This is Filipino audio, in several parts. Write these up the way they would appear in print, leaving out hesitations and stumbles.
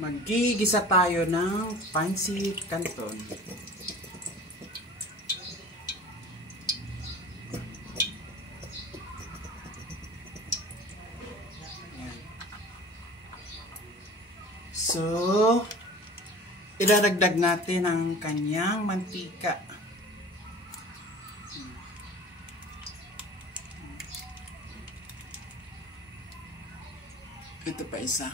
Magigisa tayo ng pancit canton. So, ilalagdag natin ang kanyang mantika. Ito pa isa.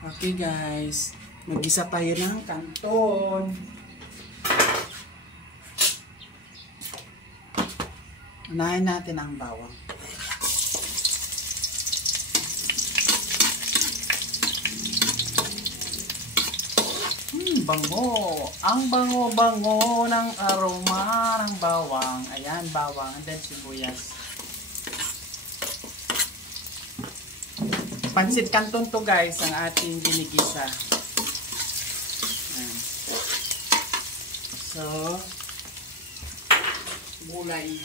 Okay guys, mag-gisa tayo ng canton. Unahin natin ang bawang. Bango. Ang bango-bango ng aroma ng bawang. Ayan, bawang. And then sibuyas. Pancit canton to guys, ang ating ginigisa. Ayan. So, gulay.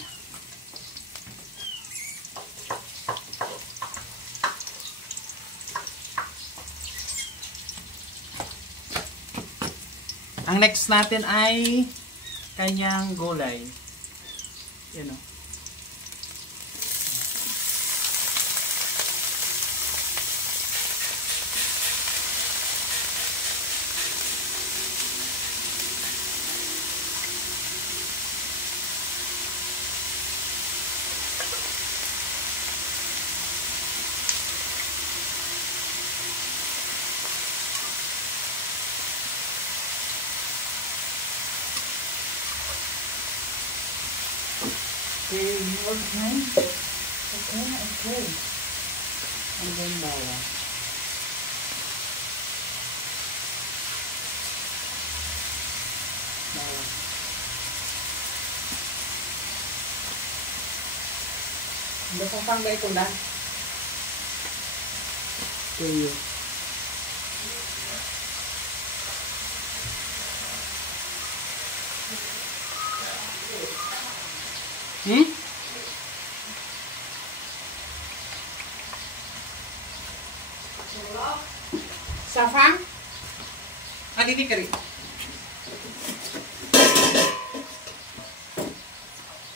Ang next natin ay kanyang gulay. Yan o. Okay, okay. Okay. And then bawang. Bawang. Hindi pong panggay ko na. Tuyo. Safang? Adini kari.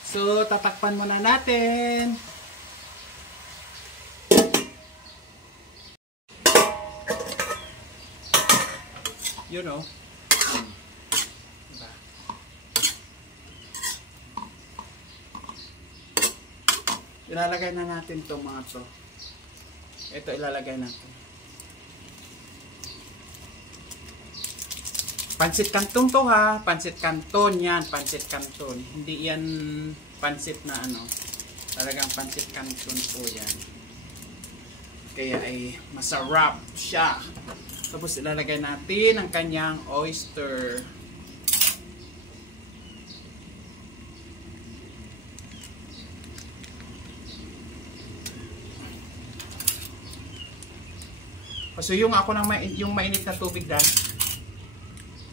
So, tatakpan muna natin. You know. Diba? Ilalagay na natin itong mga to. Ito ilalagay natin. Pancit canton to ha. Pancit canton yan. Pancit canton. Hindi yan pancit na ano. Talagang pancit canton po yan. Kaya ay masarap siya. Tapos ilalagay natin ang kanyang oyster. Pasuyong ako ng yung mainit na tubig dahil.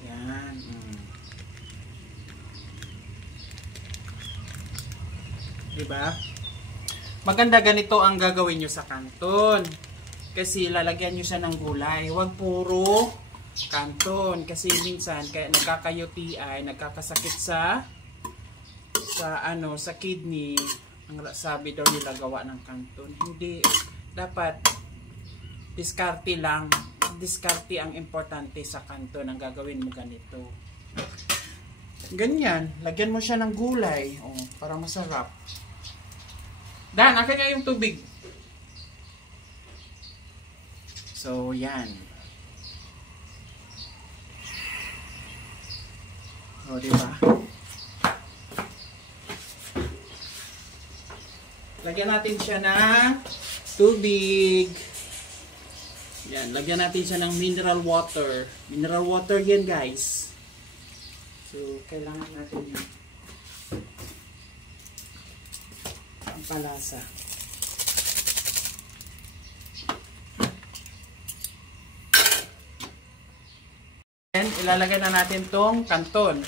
Yan. Diba? Maganda ganito ang gagawin nyo sa canton. Kasi lalagyan nyo siya ng gulay. Huwag puro canton. Kasi minsan kaya nagkaka-UTI, nagkakasakit sa kidney. Ang sabi daw nila gawa ng canton. Hindi. Dapat diskarte lang. Diskarte ang importante sa canton. Ang gagawin mo ganito. Ganyan. Lagyan mo siya ng gulay. Oh, para masarap. Dan, akin nga yung tubig. So, yan. O, diba? Lagyan natin siya ng tubig. Yan, lagyan natin siya ng mineral water. Mineral water yan, guys. So, kailangan natin yun. Ang palasa. And ilalagay na natin tong canton.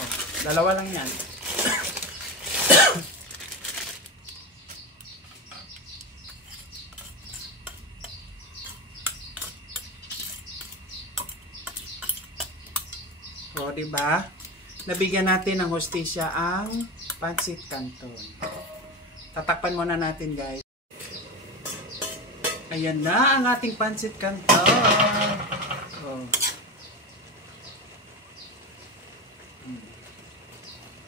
Oh, dalawa lang yan. O, diba? Nabigyan natin ng hustisya ang pancit canton. Tatakpan muna natin, guys. Ayan na ang ating pancit canton. Oh.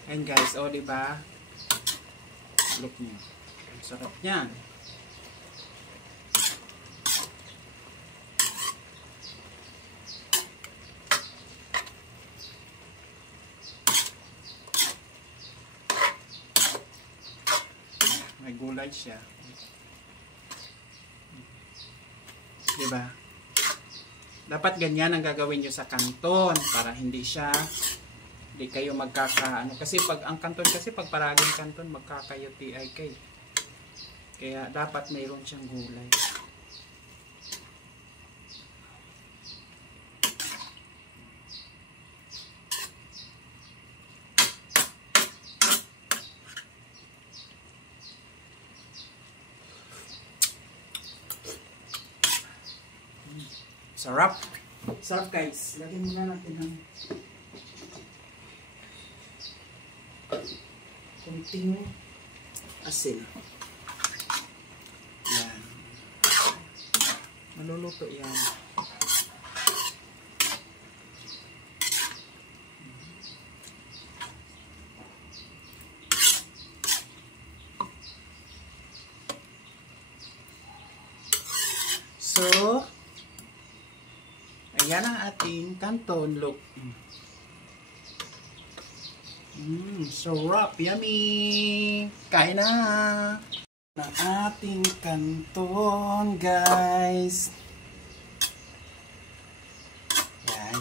Ayan, guys. O, diba? Look nyo. Ang sarap niyan. May gulay siya. Diba? Dapat ganyan ang gagawin nyo sa kanton para hindi kayo magkaka kasi pag ang kanton kasi pag paraging kanton magkaka-UTI kayo. Kaya dapat mayroon siyang gulay. Sarap. Sarap, guys. Lagyan muna natin ng kunting asin. Yan. Maluluto yan. So, ayan ang ating canton. Look. Sarap. Yummy. Kain na. Ang ating canton, guys. Yan.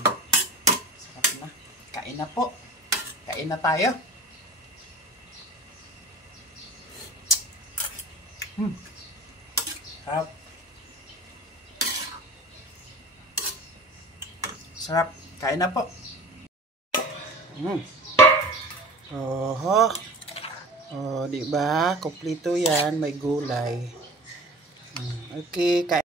Sarap na. Kain na po. Kain na tayo. Sarap. Sarap. Kain na po. Oho. Oh, di ba? Kompleto 'yan, may gulay. Okay, kain.